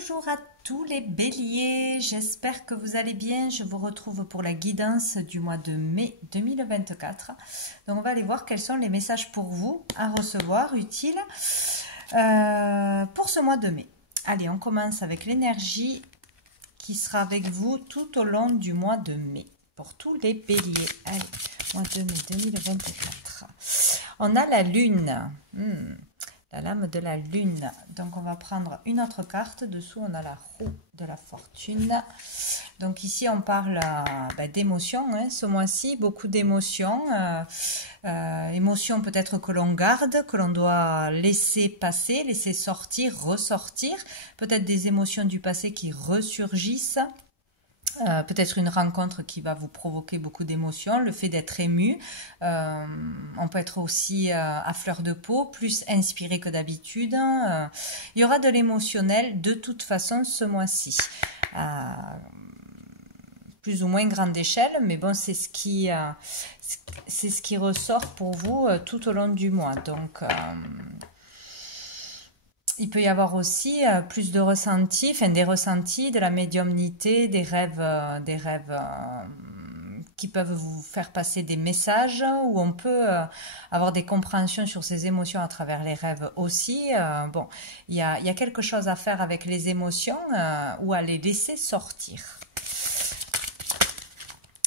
Bonjour à tous les béliers, j'espère que vous allez bien. Je vous retrouve pour la guidance du mois de mai 2024. Donc on va aller voir quels sont les messages pour vous à recevoir, utiles pour ce mois de mai. Allez, on commence avec l'énergie qui sera avec vous tout au long du mois de mai. Pour tous les béliers. Allez, mois de mai 2024. On a la lune. La lame de la lune. Donc on va prendre une autre carte. Dessous on a la roue de la fortune. Donc ici on parle d'émotions. Ce mois-ci, beaucoup d'émotions. Émotions peut-être que l'on garde, que l'on doit laisser passer, laisser sortir, ressortir. Peut-être des émotions du passé qui ressurgissent. Peut-être une rencontre qui va vous provoquer beaucoup d'émotions, le fait d'être ému. On peut être aussi à fleur de peau, plus inspiré que d'habitude. Il y aura de l'émotionnel de toute façon ce mois-ci. Plus ou moins grande échelle, mais bon, c'est ce qui ressort pour vous tout au long du mois. Donc, il peut y avoir aussi plus de ressentis, des ressentis, de la médiumnité, des rêves qui peuvent vous faire passer des messages, où on peut avoir des compréhensions sur ces émotions à travers les rêves aussi. Bon, il y a quelque chose à faire avec les émotions ou à les laisser sortir.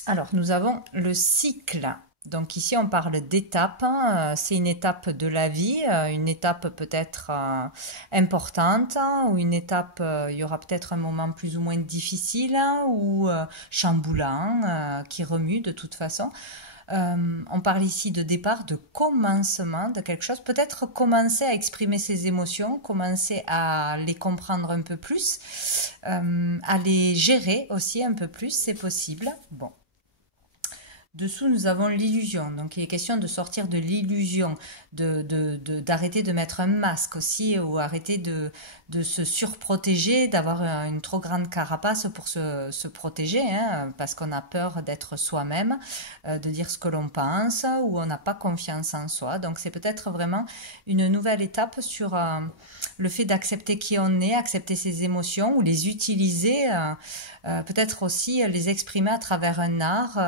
Alors, nous avons le cycle. Donc ici, on parle d'étapes. C'est une étape de la vie, une étape peut-être importante, ou une étape, il y aura peut-être un moment plus ou moins difficile ou chamboulant, qui remue de toute façon. On parle ici de départ, de commencement de quelque chose. Peut-être commencer à exprimer ses émotions, commencer à les comprendre un peu plus, à les gérer aussi un peu plus, c'est possible. Bon. Dessous, nous avons l'illusion. Donc, il est question de sortir de l'illusion, d'arrêter de mettre un masque aussi, ou arrêter de se surprotéger, d'avoir une trop grande carapace pour se protéger, parce qu'on a peur d'être soi-même, de dire ce que l'on pense, ou on n'a pas confiance en soi. Donc, c'est peut-être vraiment une nouvelle étape sur le fait d'accepter qui on est, accepter ses émotions, ou les utiliser, peut-être aussi les exprimer à travers un art,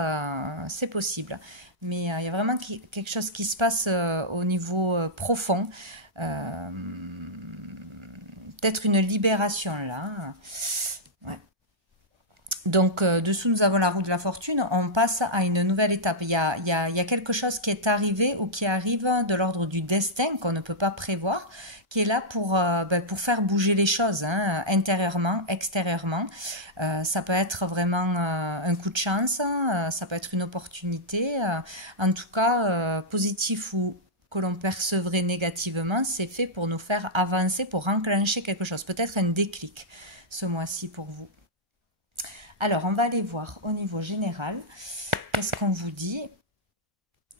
c'est possible. Mais il y a vraiment quelque chose qui se passe au niveau profond. Peut-être une libération là. Ouais. Donc, dessous, nous avons la roue de la fortune. On passe à une nouvelle étape. Il y a quelque chose qui est arrivé ou qui arrive de l'ordre du destin qu'on ne peut pas prévoir, qui est là pour faire bouger les choses, intérieurement, extérieurement. Ça peut être vraiment un coup de chance, ça peut être une opportunité. En tout cas, positif ou que l'on percevrait négativement, c'est fait pour nous faire avancer, pour enclencher quelque chose. Peut-être un déclic ce mois-ci pour vous. Alors, on va aller voir au niveau général. Qu'est-ce qu'on vous dit?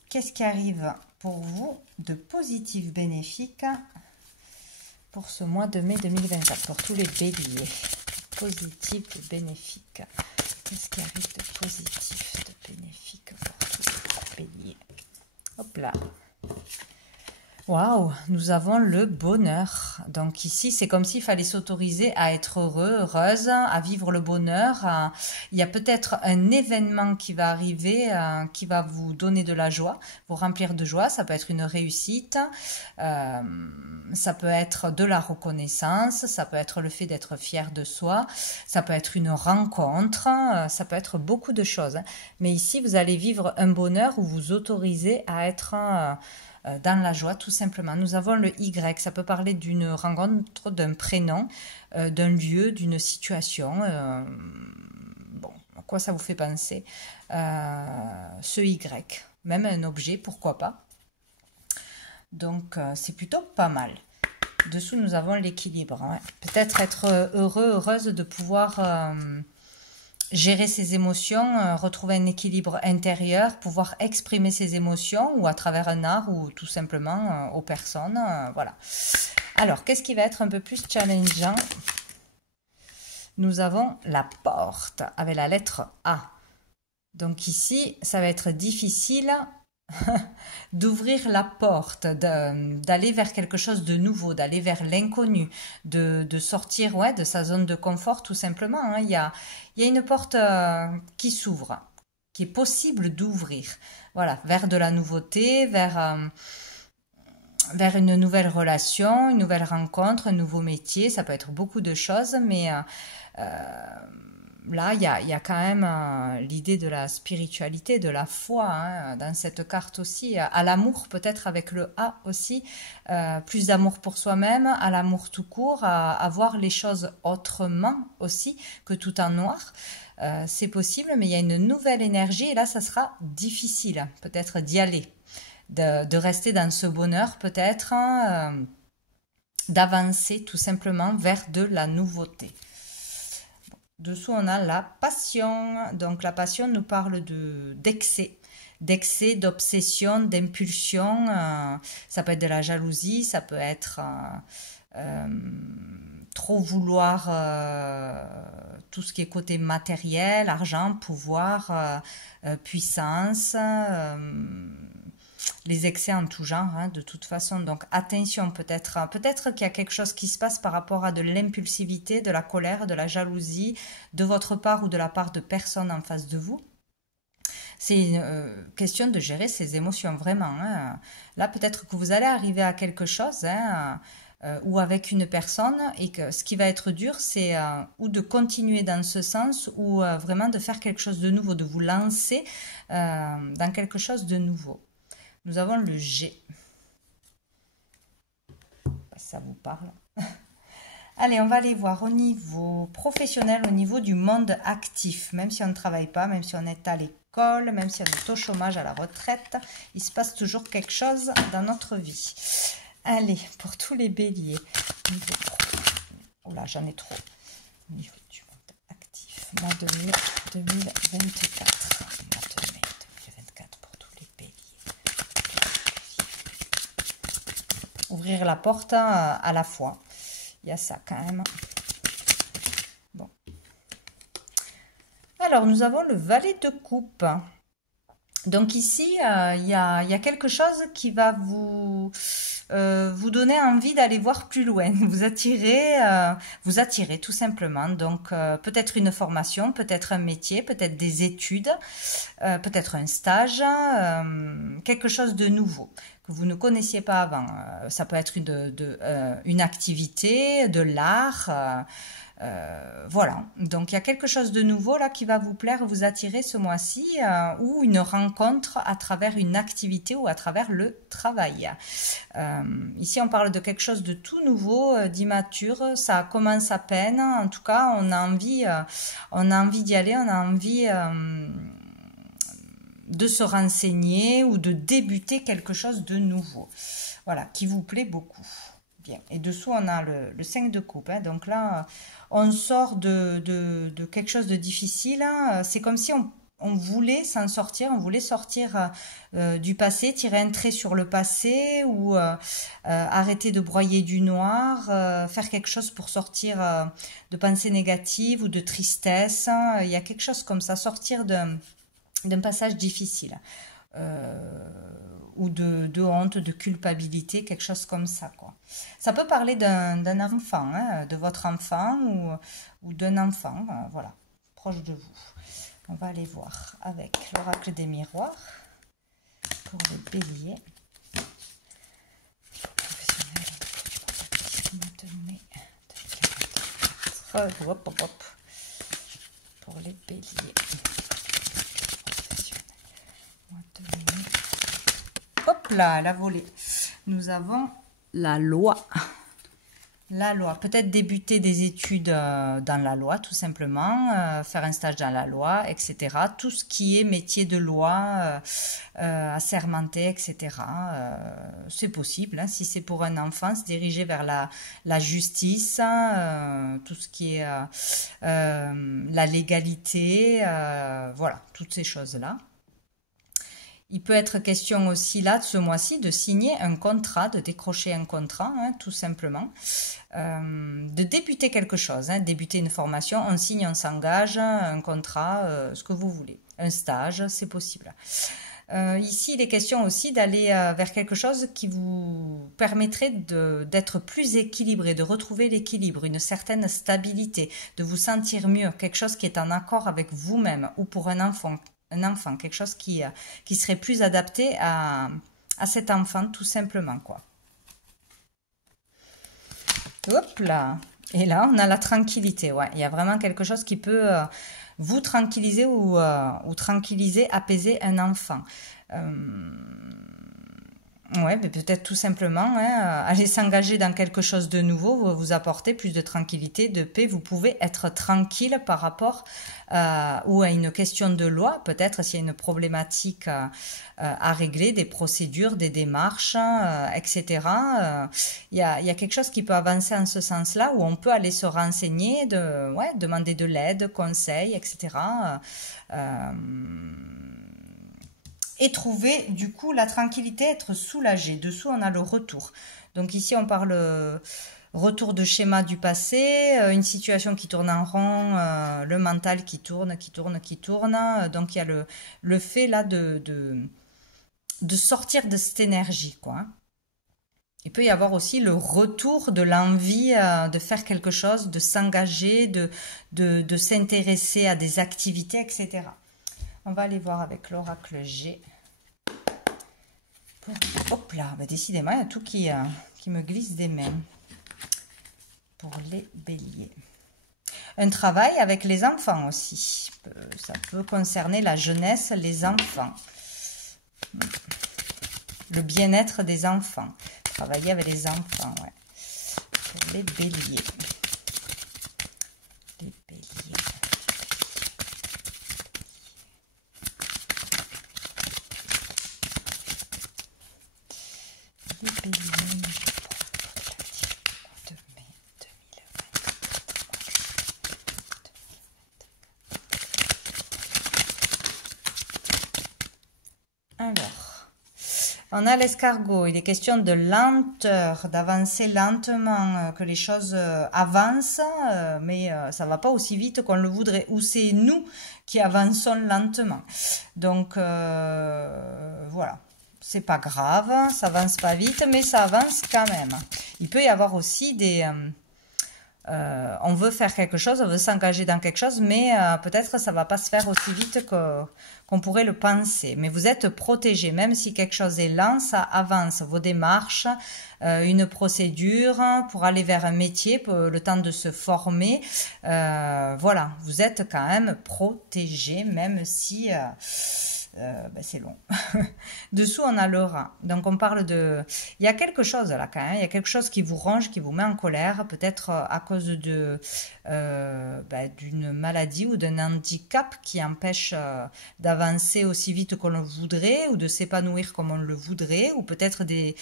Qu'est-ce qui arrive pour vous de positif, bénéfique pour ce mois de mai 2024, pour tous les béliers? Positif, bénéfique. Qu'est-ce qui arrive de positif, de bénéfique pour tous les béliers? Hop là. Waouh, nous avons le bonheur. Donc ici, c'est comme s'il fallait s'autoriser à être heureux, heureuse, à vivre le bonheur. Il y a peut-être un événement qui va arriver, qui va vous donner de la joie, vous remplir de joie. Ça peut être une réussite, ça peut être de la reconnaissance, ça peut être le fait d'être fier de soi, ça peut être une rencontre, ça peut être beaucoup de choses. Mais ici, vous allez vivre un bonheur où vous autorisez à être dans la joie, tout simplement. Nous avons le Y, ça peut parler d'une rencontre, d'un prénom, d'un lieu, d'une situation. Bon, à quoi ça vous fait penser ce Y, même un objet, pourquoi pas. Donc, c'est plutôt pas mal. Dessous, nous avons l'équilibre. Peut-être être heureux, heureuse de pouvoir gérer ses émotions, retrouver un équilibre intérieur, pouvoir exprimer ses émotions ou à travers un art ou tout simplement aux personnes. Voilà. Alors, qu'est-ce qui va être un peu plus challengeant? Nous avons la porte avec la lettre A. Donc ici, ça va être difficile d'ouvrir la porte, d'aller vers quelque chose de nouveau, d'aller vers l'inconnu, de sortir ouais, de sa zone de confort tout simplement. Hein. Il y a une porte qui s'ouvre, qui est possible d'ouvrir. Voilà, vers de la nouveauté, vers une nouvelle relation, une nouvelle rencontre, un nouveau métier. Ça peut être beaucoup de choses, mais là, il y a quand même l'idée de la spiritualité, de la foi hein, dans cette carte aussi, à l'amour peut-être avec le A aussi, plus d'amour pour soi-même, à l'amour tout court, à voir les choses autrement aussi que tout en noir. C'est possible, mais il y a une nouvelle énergie et là, ça sera difficile peut-être d'y aller, de rester dans ce bonheur peut-être, hein, d'avancer tout simplement vers de la nouveauté. Dessous, on a la passion. Donc, la passion nous parle d'excès, d'obsession, d'impulsion. Ça peut être de la jalousie, ça peut être trop vouloir tout ce qui est côté matériel, argent, pouvoir, puissance. Les excès en tout genre, hein, de toute façon. Donc attention, peut-être qu'il y a quelque chose qui se passe par rapport à de l'impulsivité, de la colère, de la jalousie, de votre part ou de la part de personnes en face de vous. C'est une question de gérer ses émotions, vraiment. Hein. Là, peut-être que vous allez arriver à quelque chose, hein, ou avec une personne, et que ce qui va être dur, c'est ou de continuer dans ce sens, ou vraiment de faire quelque chose de nouveau, de vous lancer dans quelque chose de nouveau. Nous avons le G. Ça vous parle. Allez, on va aller voir au niveau professionnel, au niveau du monde actif. Même si on ne travaille pas, même si on est à l'école, même si on est au chômage, à la retraite, il se passe toujours quelque chose dans notre vie. Allez, pour tous les béliers. Oh là, j'en ai trop. Au niveau du monde actif. Mois de mai 2024. Mois de mai 2024 pour tous les béliers. Ouvrir la porte à la fois. Il y a ça quand même. Bon. Alors, nous avons le valet de coupe. Donc ici, il y a quelque chose qui va vous donner envie d'aller voir plus loin, vous attirer tout simplement. Donc peut-être une formation, peut-être un métier, peut-être des études, peut-être un stage, quelque chose de nouveau que vous ne connaissiez pas avant. Ça peut être une activité, de l'art. Voilà, donc il y a quelque chose de nouveau là qui va vous plaire, vous attirer ce mois-ci, ou une rencontre à travers une activité ou à travers le travail. Ici on parle de quelque chose de tout nouveau, d'immature, ça commence à peine, en tout cas on a envie d'y aller, on a envie de se renseigner ou de débuter quelque chose de nouveau, voilà, qui vous plaît beaucoup. Bien. Et dessous on a le 5 de coupe, hein. Donc là on sort de quelque chose de difficile, hein. C'est comme si on voulait s'en sortir, on voulait sortir du passé, tirer un trait sur le passé, ou arrêter de broyer du noir, faire quelque chose pour sortir de pensées négatives ou de tristesse, hein. Il y a quelque chose comme ça, sortir d'un passage difficile. Ou de honte, de culpabilité, quelque chose comme ça, quoi. Ça peut parler d'un enfant, hein, de votre enfant ou d'un enfant, voilà, proche de vous. On va aller voir avec l'oracle des miroirs pour les béliers. Pour les béliers. Hop là, la volée. Nous avons la loi. La loi. Peut-être débuter des études dans la loi, tout simplement. Faire un stage dans la loi, etc. Tout ce qui est métier de loi, assermenté, etc. C'est possible. Hein, si c'est pour un enfant, se diriger vers la justice, tout ce qui est la légalité, voilà, toutes ces choses-là. Il peut être question aussi là, de ce mois-ci, de signer un contrat, de décrocher un contrat, hein, tout simplement, de débuter quelque chose, hein, débuter une formation, on signe, on s'engage, un contrat, ce que vous voulez, un stage, c'est possible. Ici, il est question aussi d'aller vers quelque chose qui vous permettrait d'être plus équilibré, de retrouver l'équilibre, une certaine stabilité, de vous sentir mieux, quelque chose qui est en accord avec vous-même ou pour un enfant, quelque chose qui serait plus adapté à cet enfant, tout simplement, quoi. Hop là! Et là, on a la tranquillité. Ouais, il y a vraiment quelque chose qui peut vous tranquilliser ou tranquilliser, apaiser un enfant. Euh, Ouais, mais peut-être tout simplement, hein, aller s'engager dans quelque chose de nouveau va vous apporter plus de tranquillité, de paix. Vous pouvez être tranquille par rapport ou à une question de loi, peut-être s'il y a une problématique à régler, des procédures, des démarches, etc. Il y a quelque chose qui peut avancer en ce sens-là, où on peut aller se renseigner, ouais, demander de l'aide, conseils, etc. Euh, et trouver du coup la tranquillité, être soulagé. Dessous, on a le retour. Donc ici, on parle retour de schéma du passé, une situation qui tourne en rond, le mental qui tourne, qui tourne, qui tourne. Donc il y a le fait là de sortir de cette énergie, quoi. Il peut y avoir aussi le retour de l'envie de faire quelque chose, de s'engager, de s'intéresser à des activités, etc. On va aller voir avec l'oracle G. Hop là, bah décidément, il y a tout qui me glisse des mains. Pour les béliers. Un travail avec les enfants aussi. Ça peut concerner la jeunesse, les enfants. Le bien-être des enfants. Travailler avec les enfants, ouais. Pour les béliers. Les béliers. Les béliers. De mai 2024. Alors, on a l'escargot. Il est question de lenteur, d'avancer lentement, que les choses avancent, mais ça va pas aussi vite qu'on le voudrait. Ou c'est nous qui avançons lentement. Donc, voilà. C'est pas grave, ça avance pas vite, mais ça avance quand même. Il peut y avoir aussi on veut faire quelque chose, on veut s'engager dans quelque chose, mais peut-être ça va pas se faire aussi vite qu'on pourrait le penser. Mais vous êtes protégé, même si quelque chose est lent, ça avance. Vos démarches, une procédure pour aller vers un métier, le temps de se former. Voilà, vous êtes quand même protégé, même si c'est long. Dessous, on a le rat. Donc, on parle de... Il y a quelque chose là quand même. Il y a quelque chose qui vous ronge, qui vous met en colère. Peut-être à cause d'une maladie ou d'un handicap qui empêche d'avancer aussi vite qu'on le voudrait ou de s'épanouir comme on le voudrait. Ou peut-être des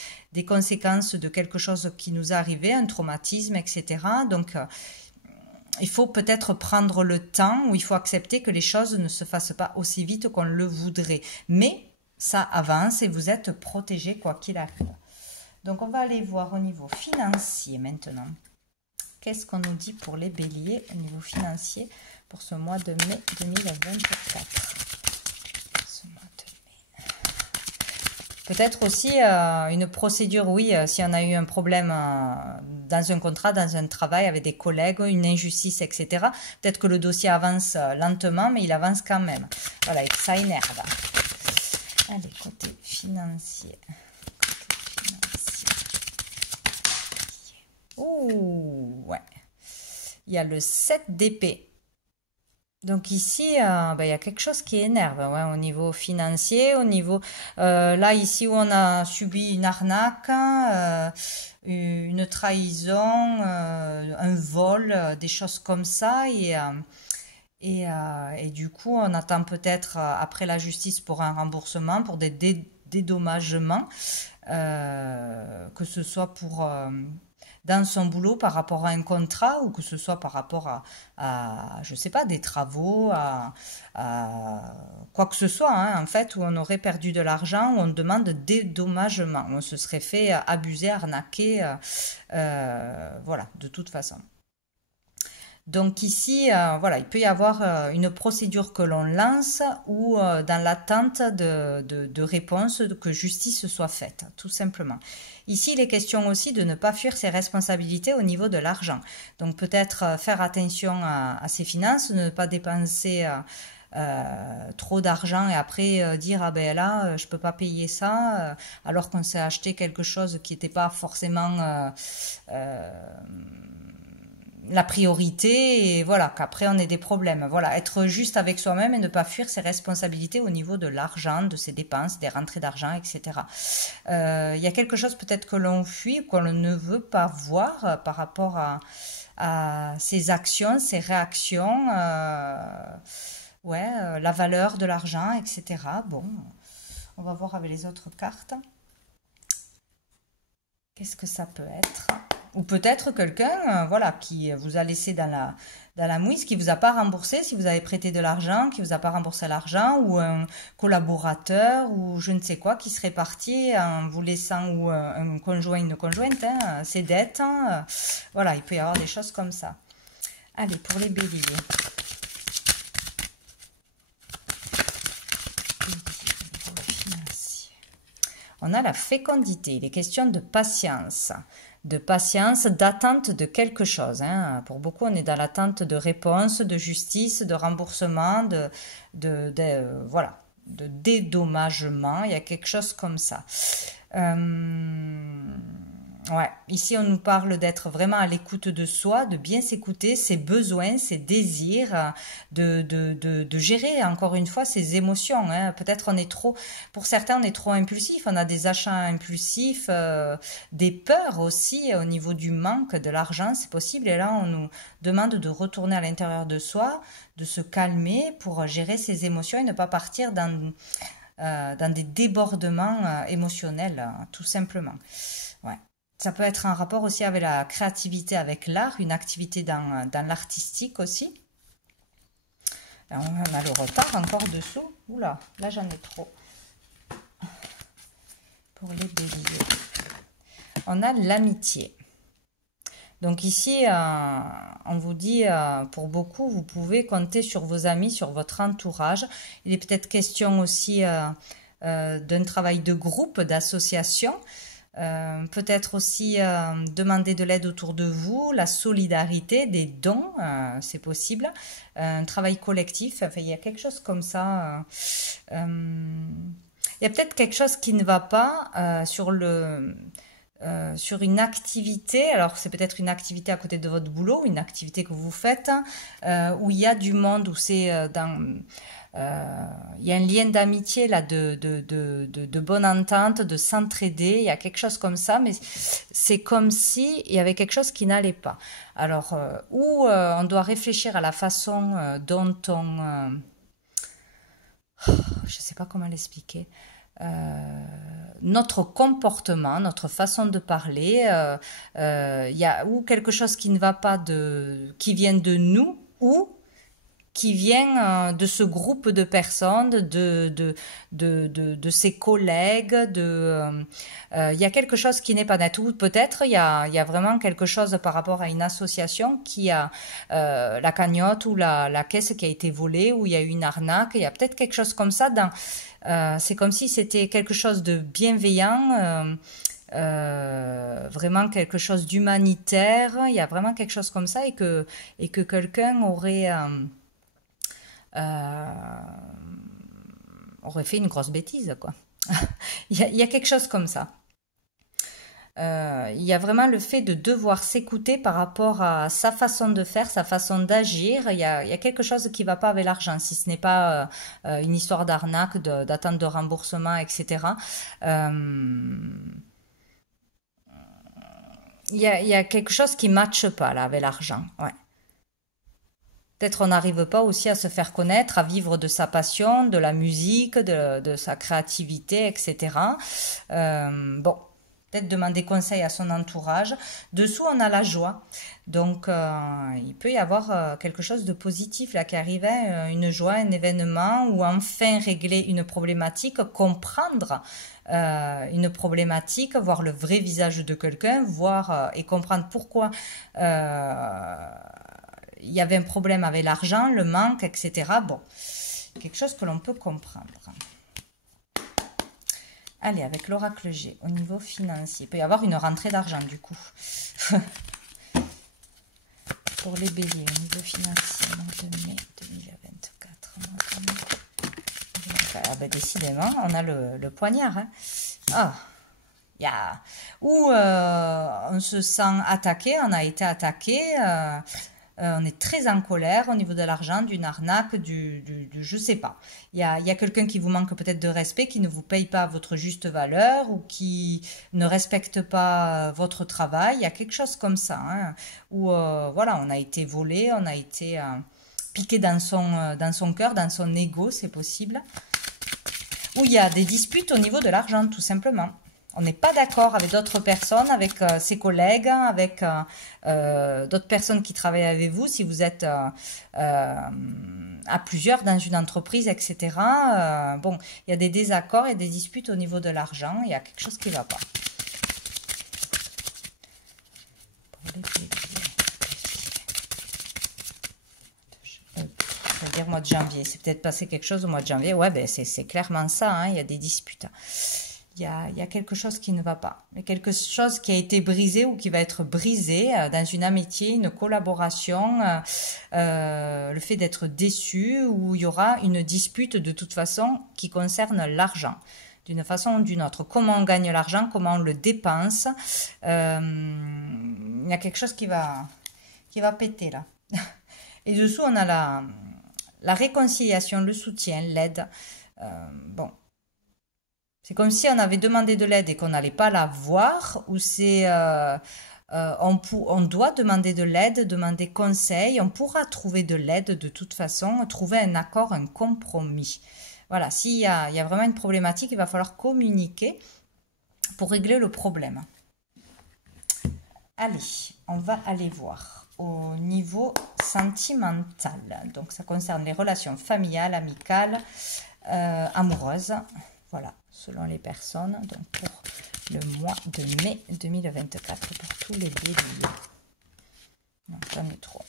conséquences de quelque chose qui nous est arrivé, un traumatisme, etc. Donc, il faut peut-être prendre le temps ou il faut accepter que les choses ne se fassent pas aussi vite qu'on le voudrait. Mais ça avance et vous êtes protégé quoi qu'il arrive. Donc, on va aller voir au niveau financier maintenant. Qu'est-ce qu'on nous dit pour les béliers au niveau financier pour ce mois de mai 2024? Peut-être aussi une procédure, oui, si on a eu un problème dans un contrat, dans un travail avec des collègues, une injustice, etc. Peut-être que le dossier avance lentement, mais il avance quand même. Voilà, et ça énerve. Allez, côté financier. Ouh, ouais. Il y a le 7 d'épée. Donc ici, il y a quelque chose qui énerve ouais, au niveau financier, au niveau... là, ici où on a subi une arnaque, une trahison, un vol, des choses comme ça. Et du coup, on attend peut-être après la justice pour un remboursement, pour des dédommagements, que ce soit pour... dans son boulot par rapport à un contrat ou que ce soit par rapport je sais pas, des travaux, à quoi que ce soit, hein, en fait, où on aurait perdu de l'argent, où on demande dédommagement, où on se serait fait abuser, arnaquer, voilà, de toute façon. Donc ici, voilà, il peut y avoir une procédure que l'on lance ou dans l'attente de réponses, que justice soit faite, tout simplement. Ici, il est question aussi de ne pas fuir ses responsabilités au niveau de l'argent. Donc peut-être faire attention à ses finances, ne pas dépenser trop d'argent et après dire ah ben là je peux pas payer ça alors qu'on s'est acheté quelque chose qui n'était pas forcément la priorité et voilà qu'après on ait des problèmes. Voilà, être juste avec soi-même et ne pas fuir ses responsabilités au niveau de l'argent, de ses dépenses, des rentrées d'argent, etc. Il y a quelque chose peut-être que l'on fuit, qu'on ne veut pas voir par rapport à ses actions, ses réactions, la valeur de l'argent, etc. Bon, on va voir avec les autres cartes. Qu'est-ce que ça peut être? Ou peut-être quelqu'un voilà, qui vous a laissé dans la mouise, qui vous a pas remboursé si vous avez prêté de l'argent, qui vous a pas remboursé l'argent, ou un collaborateur, ou je ne sais quoi, qui serait parti en vous laissant, ou un conjoint, une conjointe, hein, ses dettes. Hein, voilà, il peut y avoir des choses comme ça. Allez, pour les béliers. On a la fécondité, il est question de patience, d'attente de quelque chose. Hein. Pour beaucoup, on est dans l'attente de réponse, de justice, de remboursement, voilà, de dédommagement. Il y a quelque chose comme ça. Ouais, ici on nous parle d'être vraiment à l'écoute de soi, de bien s'écouter, ses besoins, ses désirs, de gérer encore une fois ses émotions. Hein. Peut-être on est trop, pour certains on est trop impulsif, on a des achats impulsifs, des peurs aussi au niveau du manque de l'argent, c'est possible. Et là on nous demande de retourner à l'intérieur de soi, de se calmer pour gérer ses émotions et ne pas partir dans des débordements émotionnels, tout simplement. Ouais. Ça peut être un rapport aussi avec la créativité, avec l'art, une activité dans l'artistique aussi. Là, on a le retard encore dessous. Oula, là j'en ai trop. Pour les béliers. On a l'amitié. Donc ici, on vous dit, pour beaucoup, vous pouvez compter sur vos amis, sur votre entourage. Il est peut-être question aussi d'un travail de groupe, d'association. Peut-être aussi demander de l'aide autour de vous, la solidarité, des dons, c'est possible, un travail collectif, enfin, il y a quelque chose comme ça. Il y a peut-être quelque chose qui ne va pas sur une activité, alors c'est peut-être une activité à côté de votre boulot, une activité que vous faites, où il y a du monde, où c'est il y a un lien d'amitié là, de bonne entente, de s'entraider, il y a quelque chose comme ça, mais c'est comme si il y avait quelque chose qui n'allait pas. Alors, on doit réfléchir à la façon dont je ne sais pas comment l'expliquer, notre comportement, notre façon de parler, il y a ou quelque chose qui ne va pas qui vient de nous, ou qui vient de ce groupe de personnes, de ses collègues, il y a quelque chose qui n'est pas net, ou peut-être il y a vraiment quelque chose par rapport à une association qui a la cagnotte ou la caisse qui a été volée, ou il y a eu une arnaque, il y a peut-être quelque chose comme ça, c'est comme si c'était quelque chose de bienveillant, vraiment quelque chose d'humanitaire, il y a vraiment quelque chose comme ça, et que quelqu'un aurait fait une grosse bêtise, quoi. Il y a quelque chose comme ça. Il y a vraiment le fait de devoir s'écouter par rapport à sa façon de faire, sa façon d'agir. Il y a quelque chose qui ne va pas avec l'argent, si ce n'est pas une histoire d'arnaque, d'attente de remboursement, etc. Il y a quelque chose qui ne matche pas là avec l'argent. Ouais. Peut-être on n'arrive pas aussi à se faire connaître, à vivre de sa passion, de la musique, de sa créativité, etc. Bon, peut-être demander conseil à son entourage. Dessous, on a la joie. Donc, il peut y avoir quelque chose de positif là qui arrivait, une joie, un événement, ou enfin régler une problématique, comprendre une problématique, voir le vrai visage de quelqu'un, voir et comprendre pourquoi il y avait un problème avec l'argent, le manque, etc. Bon, quelque chose que l'on peut comprendre. Allez, avec l'oracle G, au niveau financier, il peut y avoir une rentrée d'argent du coup. Pour les béliers, au niveau financier, mois de mai 2024. Ah ben, décidément, on a le poignard. Hein. Ah, où on se sent attaqué, on a été attaqué, on est très en colère au niveau de l'argent, d'une arnaque, je sais pas. Il y a quelqu'un qui vous manque peut-être de respect, qui ne vous paye pas votre juste valeur ou qui ne respecte pas votre travail. Il y a quelque chose comme ça, hein, où voilà, on a été volé, on a été piqué dans son cœur, dans son ego, c'est possible. Où il y a des disputes au niveau de l'argent, tout simplement. On n'est pas d'accord avec d'autres personnes, avec ses collègues, avec d'autres personnes qui travaillent avec vous, si vous êtes à plusieurs dans une entreprise, etc. Bon, il y a des désaccords et des disputes au niveau de l'argent, il y a quelque chose qui ne va pas. C'est-à-dire mois de janvier, c'est peut-être passé quelque chose au mois de janvier, ouais, ben c'est clairement ça, hein, il y a des disputes. Il y a quelque chose qui ne va pas. Il y a quelque chose qui a été brisé ou qui va être brisé dans une amitié, une collaboration, le fait d'être déçu, où il y aura une dispute de toute façon qui concerne l'argent, d'une façon ou d'une autre. Comment on gagne l'argent, comment on le dépense. Il y a quelque chose qui va péter là. Et dessous, on a la réconciliation, le soutien, l'aide. Bon. C'est comme si on avait demandé de l'aide et qu'on n'allait pas la voir, ou c'est on doit demander de l'aide, demander conseil, on pourra trouver de l'aide de toute façon, trouver un accord, un compromis. Voilà, s'il y a vraiment une problématique, il va falloir communiquer pour régler le problème. Allez, on va aller voir au niveau sentimental. Donc ça concerne les relations familiales, amicales, amoureuses. Voilà, selon les personnes, donc pour le mois de mai 2024, pour tous les béliers. Non, j'en ai trop.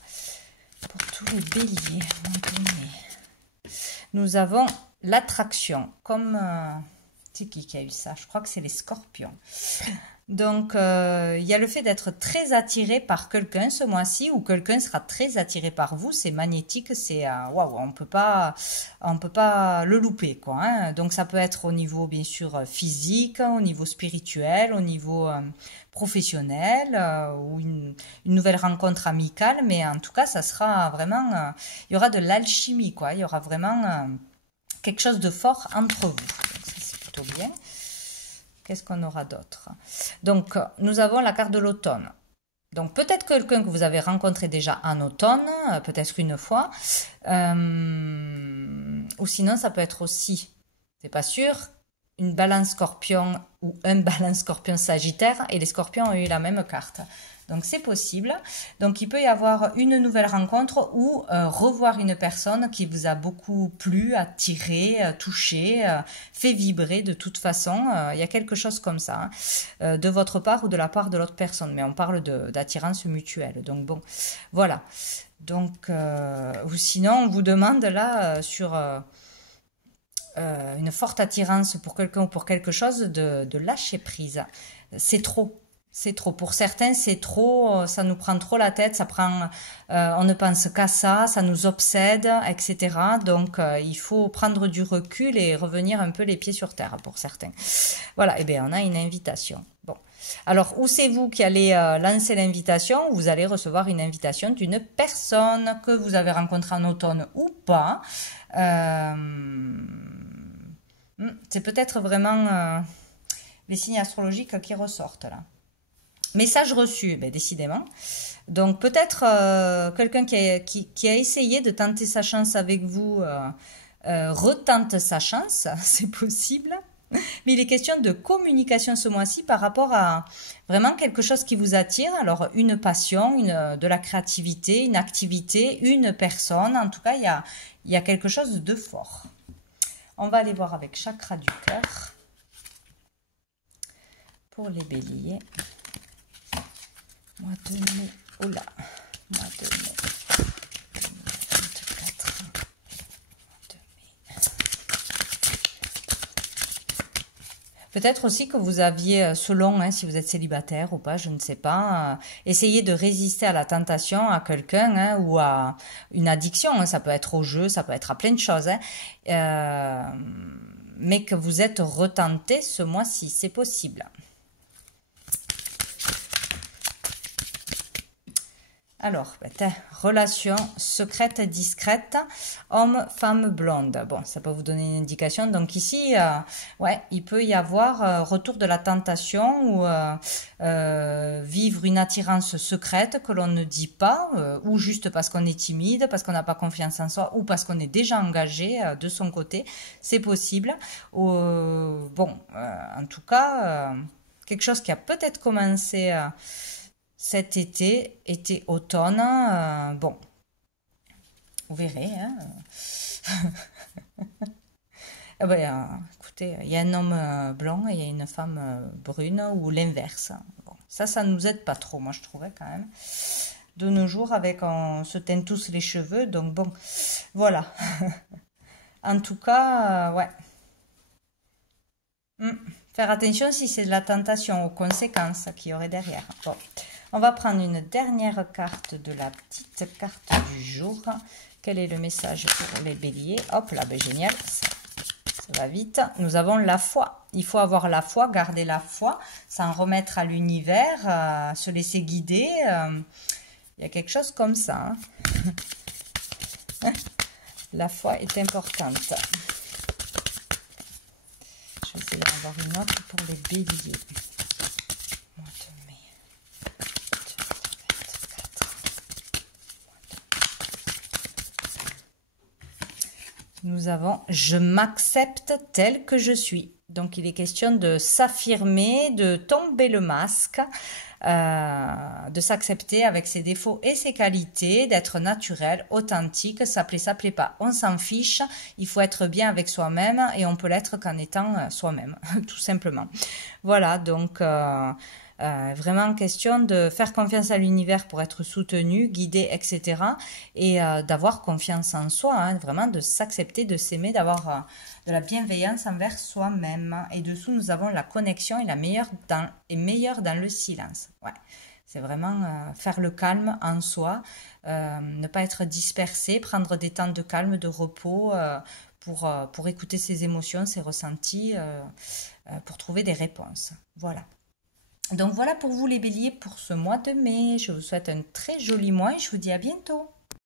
Pour tous les béliers, mois de mai. Nous avons l'attraction, comme... c'est qui a eu ça? Je crois que c'est les scorpions. Donc, il y a le fait d'être très attiré par quelqu'un ce mois-ci, ou quelqu'un sera très attiré par vous. C'est magnétique, c'est waouh, on peut pas le louper, quoi. Hein. Donc, ça peut être au niveau bien sûr physique, au niveau spirituel, au niveau professionnel, ou une nouvelle rencontre amicale. Mais en tout cas, ça sera vraiment, il y aura de l'alchimie, quoi. Il y aura vraiment quelque chose de fort entre vous. Donc, ça c'est plutôt bien. Qu'est-ce qu'on aura d'autre? Donc, nous avons la carte de l'automne. Donc, peut-être quelqu'un que vous avez rencontré déjà en automne, peut-être une fois. Ou sinon, ça peut être aussi, c'est pas sûr, une balance scorpion ou un balance scorpion sagittaire. Et les scorpions ont eu la même carte. Donc, c'est possible. Donc, il peut y avoir une nouvelle rencontre ou revoir une personne qui vous a beaucoup plu, attiré, touché, fait vibrer de toute façon. Il y a quelque chose comme ça, hein, de votre part ou de la part de l'autre personne. Mais on parle d'attirance mutuelle. Donc, bon, voilà. Donc, ou sinon, on vous demande là, sur une forte attirance pour quelqu'un ou pour quelque chose, de lâcher prise. C'est trop. C'est trop. Pour certains, c'est trop, ça nous prend trop la tête, ça prend, on ne pense qu'à ça, ça nous obsède, etc. Donc, il faut prendre du recul et revenir un peu les pieds sur terre pour certains. Voilà, et bien, on a une invitation. Bon. Alors, où c'est vous qui allez lancer l'invitation? Vous allez recevoir une invitation d'une personne que vous avez rencontrée en automne ou pas. C'est peut-être vraiment les signes astrologiques qui ressortent là. Message reçu, ben, décidément. Donc peut-être quelqu'un qui a essayé de tenter sa chance avec vous retente sa chance, c'est possible. Mais il est question de communication ce mois-ci par rapport à vraiment quelque chose qui vous attire. Alors une passion, de la créativité, une activité, une personne. En tout cas, il y a quelque chose de fort. On va aller voir avec chakra du cœur pour les béliers. Mois de mai, oh là, mois de mai Peut-être aussi que vous aviez, selon hein, si vous êtes célibataire ou pas, je ne sais pas, essayé de résister à la tentation, à quelqu'un hein, ou à une addiction. Hein, ça peut être au jeu, ça peut être à plein de choses. Hein, euh, mais que vous êtes retenté ce mois-ci, c'est possible. Alors, relation secrète, discrète, homme, femme, blonde. Bon, ça peut vous donner une indication. Donc ici, ouais, il peut y avoir retour de la tentation ou vivre une attirance secrète que l'on ne dit pas, ou juste parce qu'on est timide, parce qu'on n'a pas confiance en soi, ou parce qu'on est déjà engagé de son côté. C'est possible. Bon, en tout cas, quelque chose qui a peut-être commencé cet été, automne, bon, vous verrez. Hein. Ah ben, écoutez, il y a un homme blanc et il y a une femme brune ou l'inverse. Bon, ça ne nous aide pas trop, moi je trouvais quand même. De nos jours, avec on se teint tous les cheveux, donc bon, voilà. En tout cas, ouais. Faire attention si c'est de la tentation, aux conséquences qu'il y aurait derrière. Bon. On va prendre une dernière carte de la petite carte du jour. Quel est le message pour les béliers? Hop là, ben génial, ça va vite. Nous avons la foi. Il faut avoir la foi, garder la foi, s'en remettre à l'univers, se laisser guider. Il y a quelque chose comme ça. Hein. La foi est importante. Je vais essayer d'en avoir une autre pour les béliers. Nous avons « Je m'accepte tel que je suis ». Donc, il est question de s'affirmer, de tomber le masque, de s'accepter avec ses défauts et ses qualités, d'être naturel, authentique, ça plaît pas, on s'en fiche, il faut être bien avec soi-même et on peut l'être qu'en étant soi-même, tout simplement. Voilà, donc vraiment question de faire confiance à l'univers pour être soutenu, guidé, etc. Et d'avoir confiance en soi, hein, vraiment de s'accepter, de s'aimer, d'avoir de la bienveillance envers soi-même. Et dessous, nous avons la connexion est meilleure dans le silence. Ouais. C'est vraiment faire le calme en soi, ne pas être dispersé, prendre des temps de calme, de repos pour écouter ses émotions, ses ressentis, pour trouver des réponses. Voilà. Donc voilà pour vous les béliers pour ce mois de mai. Je vous souhaite un très joli mois et je vous dis à bientôt.